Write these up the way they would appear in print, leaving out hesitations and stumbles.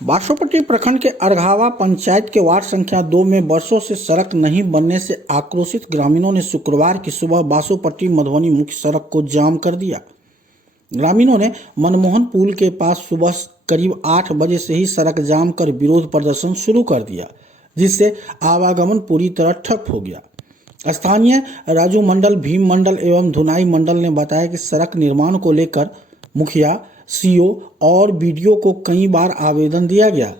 बासोपट्टी प्रखंड के अरघावा पंचायत के वार्ड संख्या 2 में वर्षों से सड़क नहीं बनने से आक्रोशित ग्रामीणों ने शुक्रवार की सुबह बासोपट्टी मधुबनी मुख्य सड़क को जाम कर दिया। ग्रामीणों ने मनमोहन पुल के पास सुबह करीब 8 बजे से ही सड़क जाम कर विरोध प्रदर्शन शुरू कर दिया, जिससे आवागमन पूरी तरह ठप हो गया। स्थानीय राजू मंडल, भीम मंडल एवं धुनाई मंडल ने बताया कि सड़क निर्माण को लेकर मुखिया, सीओ और बीडीओ को कई बार आवेदन दिया गया,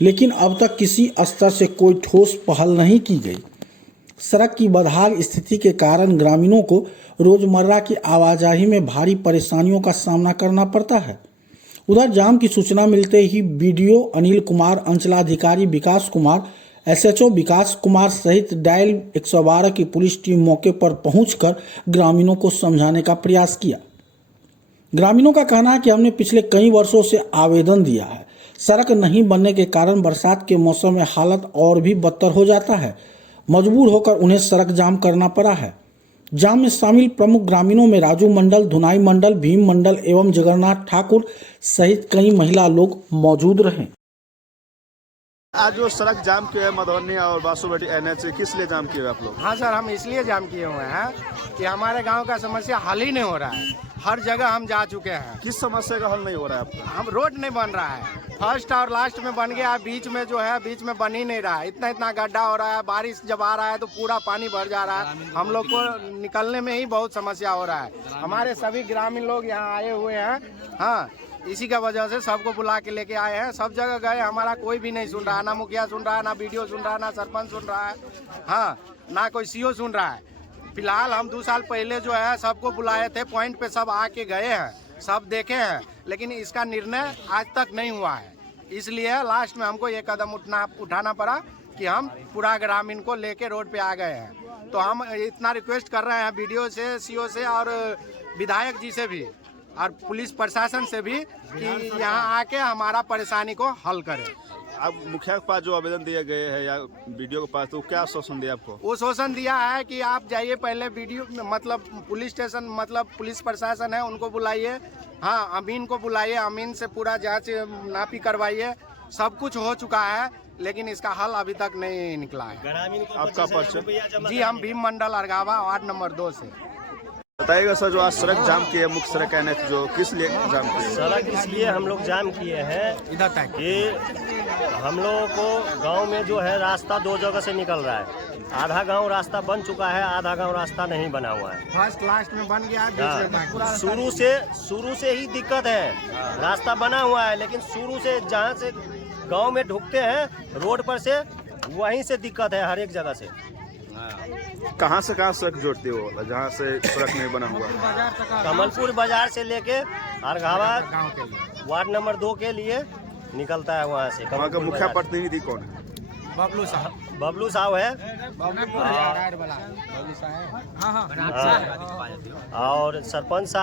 लेकिन अब तक किसी स्तर से कोई ठोस पहल नहीं की गई। सड़क की बदहाल स्थिति के कारण ग्रामीणों को रोजमर्रा की आवाजाही में भारी परेशानियों का सामना करना पड़ता है। उधर जाम की सूचना मिलते ही बीडीओ अनिल कुमार, अंचलाधिकारी विकास कुमार, एसएचओ विकास कुमार सहित डायल 112 की पुलिस टीम मौके पर पहुंचकर ग्रामीणों को समझाने का प्रयास किया। ग्रामीणों का कहना है कि हमने पिछले कई वर्षों से आवेदन दिया है। सड़क नहीं बनने के कारण बरसात के मौसम में हालत और भी बदतर हो जाता है। मजबूर होकर उन्हें सड़क जाम करना पड़ा है। जाम में शामिल प्रमुख ग्रामीणों में राजू मंडल, धुनाई मंडल, भीम मंडल एवं जगन्नाथ ठाकुर सहित कई महिला लोग मौजूद रहे। आज जो सड़क जाम किया है मधुबनी और बासोपट्टी NH, किस लिए जाम किए आप लोग? हाँ सर, हम इसलिए जाम किए हुए हैं कि हमारे गांव का समस्या हल ही नहीं हो रहा है। हर जगह हम जा चुके हैं। किस समस्या का हल नहीं हो रहा है आपका? हम रोड नहीं बन रहा है। फर्स्ट और लास्ट में बन गया, बीच में जो है बीच में बन ही नहीं रहा है। इतना गड्ढा हो रहा है, बारिश जब आ रहा है तो पूरा पानी भर जा रहा है। हम लोग को निकलने में ही बहुत समस्या हो रहा है। हमारे सभी ग्रामीण लोग यहाँ आए हुए हैं। हाँ, इसी का वजह से सबको बुला के लेके आए हैं। सब जगह गए, हमारा कोई भी नहीं सुन रहा है। ना मुखिया सुन रहा है, ना बीडीओ सुन रहा है, ना सरपंच सुन रहा है, हाँ, ना कोई सीओ सुन रहा है। फिलहाल हम 2 साल पहले जो है सबको बुलाए थे, पॉइंट पे सब आके गए हैं, सब देखे हैं, लेकिन इसका निर्णय आज तक नहीं हुआ है। इसलिए लास्ट में हमको ये कदम उठाना पड़ा कि हम पूरा ग्रामीण को लेके रोड पे आ गए हैं। तो हम इतना रिक्वेस्ट कर रहे हैं बीडीओ से, सीओ से और विधायक जी से भी और पुलिस प्रशासन से भी कि यहाँ आके हमारा परेशानी को हल करें। अब मुखिया के पास जो आवेदन दिए गए हैं या बीडीओ के पास, तो क्या आश्वासन दिया आपको? वो आश्वासन दिया है कि आप जाइए पहले बीडीओ मतलब पुलिस स्टेशन, मतलब पुलिस प्रशासन है उनको बुलाइए, हाँ, अमीन को बुलाइए, अमीन से पूरा जांच नापी करवाइए। सब कुछ हो चुका है, लेकिन इसका हल अभी तक नहीं निकला है। आपका परिचय? जी, हम भीम मंडल अरघावा वार्ड नंबर 2 से। बताइएगा सर, जो आज सड़क जाम किए मुख्य सड़क NH, जो किस लिए जाम किए? सड़क इसलिए हम लोग जाम किए हैं इधर तक कि हम लोगों को गांव में जो है रास्ता 2 जगह से निकल रहा है। आधा गांव रास्ता बन चुका है, आधा गांव रास्ता नहीं बना हुआ है। फर्स्ट लास्ट में बन गया, बीच में पूरा शुरू से ही दिक्कत है। रास्ता बना हुआ है, लेकिन शुरू से जहाँ से गांव में ढुकते हैं रोड पर से, वहीं से दिक्कत है हर एक जगह से। कहाँ से कहाँ सड़क जोड़ती हो जहाँ से सड़क नहीं बना हुआ? कमलपुर बाजार से लेके अरघावा वार्ड नंबर 2 के लिए निकलता है वहाँ से। वहाँ का मुखिया प्रतिनिधि कौन है? बबलू साहब। बबलू साहब है और सरपंच साहब